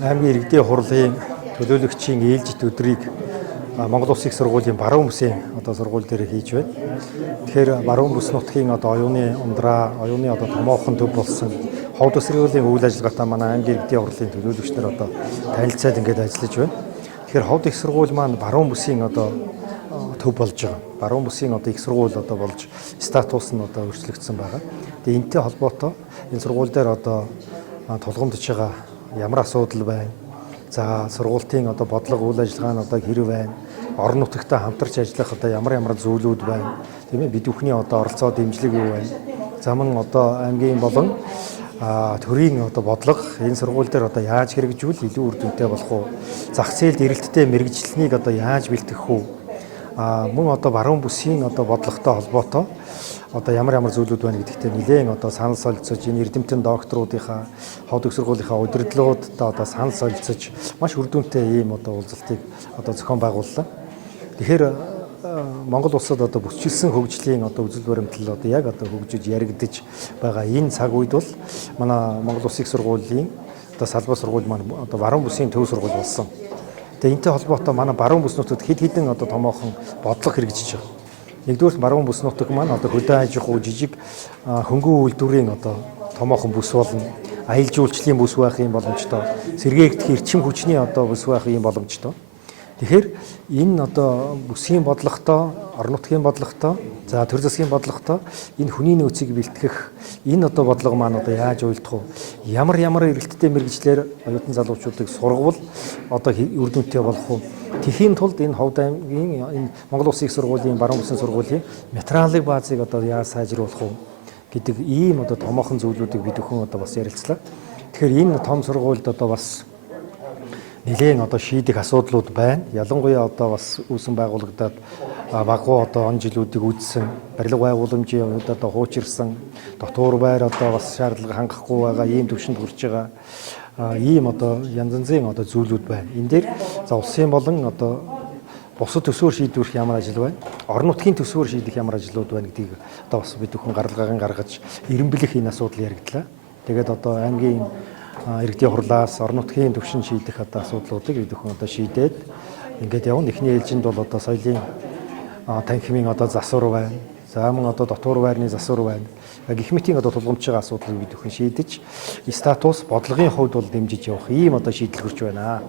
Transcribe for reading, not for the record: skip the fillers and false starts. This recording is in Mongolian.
аймгийн иргэдийн хурлын төлөөлөгчийн ээлжит өдрийг Монгол Улсын их сургуулийн баруун бүсийн сургууль дээр хийж байна. Тэгэхээр баруун бүс нутгийн оюуны ундраа, оюуны томоохон төв болсон ховд өсрөлийн үйл ажиллагаатай манай аймгийн иргэдийн хурлын төлөөлөгч нар танилцаад ингээд ажиллаж байна. Тэгэхээр ховд их сургууль маань баруун бүсийн төв болж байгаа. Баруун бүсийн их сургууль болж статус нь өөрчлөгдсөн байгаа. Тэгээ энэтэй холбоотой энэ сургууль дээр тулгамдж байгаа ямар асуудал байна? За сургуулийн бодлого үйл ажиллагаа нь хэрэг байна? Орон нутагтай хамтарч ажиллах ямар зүйлүүд байна? Тийм ээ, бид бүхний оролцоо дэмжлэг юу байна? За мөн аймгийн болон төрийн бодлого энэ сургууль дээр яаж хэрэгжүүл илүү үр дүнтэй болох уу? Зах зээлд эрэлттэй мэрэгжлэнийг яаж бэлтгэх үү? Мөн баруун бүсийн бодлоготой холбоотой ямар зүйлүүд байна гэдэгтээ нэлээд санал солилцож энэ эрдэмтэн докторуудынхаа ховд их сургуулийнхаа удирдлагуудад санал солилцож маш үр дүнтэй ийм уулзалтыг зохион байгууллаа. Тэгэхээр Монгол улсад бүсчилсэн хөгжлийн үзэл баримтлал яг хөгжиж яригдж байгаа энэ цаг үед бол манай Монгол Улсын их сургуулийн салбар сургууль маань баруун бүсийн төв сургууль болсон. Тэгээ энэтэй холбоотой манай баруун бүс нутагт хэд хэдэн томоохон бодлого хэрэгжиж байгаа. Нэгдүгээр баруун бүс нутаг маань хөдөө аж ахуй жижиг хөнгөн үйлдвэрийн томоохон бүс болно. Аялал жуулчлалын бүс байх юм боломжтой. Сэргээгдэх эрчим хүчний бүс байх юм боломжтой. Тэгэхээр энэ бүсийн бодлоготой, орон нутгийн бодлоготой, за төр засгийн бодлоготой энэ хүний нөөцийг бэлтгэх энэ бодлого маань яаж уйлдах вэ? Ямар эрэлттэй мэрэгчлэр оюутан залуучуудыг сургавал үр дүнтэй болох вэ? Тэхийн тулд энэ ховд аймгийн энэ Монгол Улсын их сургуулийн баруун бүсийн сургуулийн материалын баазыг яаж сайжруулах вэ гэдэг ийм томоохон зүйлүүдийг бид бүхэн бас ярилцлаа. Тэгэхээр энэ том сургуульд бас нэлээд шийдэх асуудлууд байна. Ялангуяа бас үүсэн байгуулагдаад багуу он жилүүдийг үзсэн барилга байгууламжийн хувьд хуучирсан дотуур байр бас шаардлага хангахгүй байгаа ийм төвшөнд хүрч байгаа ийм янз янзын зүйлүүд байна. Энэ дээр улсын болон бусад төсвөр шийдвэрх ямар ажил байна? Орон нутгийн төсвөр шийдэх ямар ажлууд байна гэдгийг бас бид бүхэн гаргалгаагийн гаргаж эренбэлэх энэ асуудал яригдлаа. Тэгээд аймгийн иргэдийн хурлаас орон нутгийн төвшин шийдэх асуудлуудыг бид бүхэн шийдээд ингээд явна. Эхний ээлжинд бол соёлын танхимын засвар байна. За мөн дотуур байрны засвар байна. Гэх мэтийн тулгамдж байгаа асуудлыг бид бүхэн шийдэж статус бодлогын хувьд бол дэмжиж явах ийм шийдэл хүрч байна.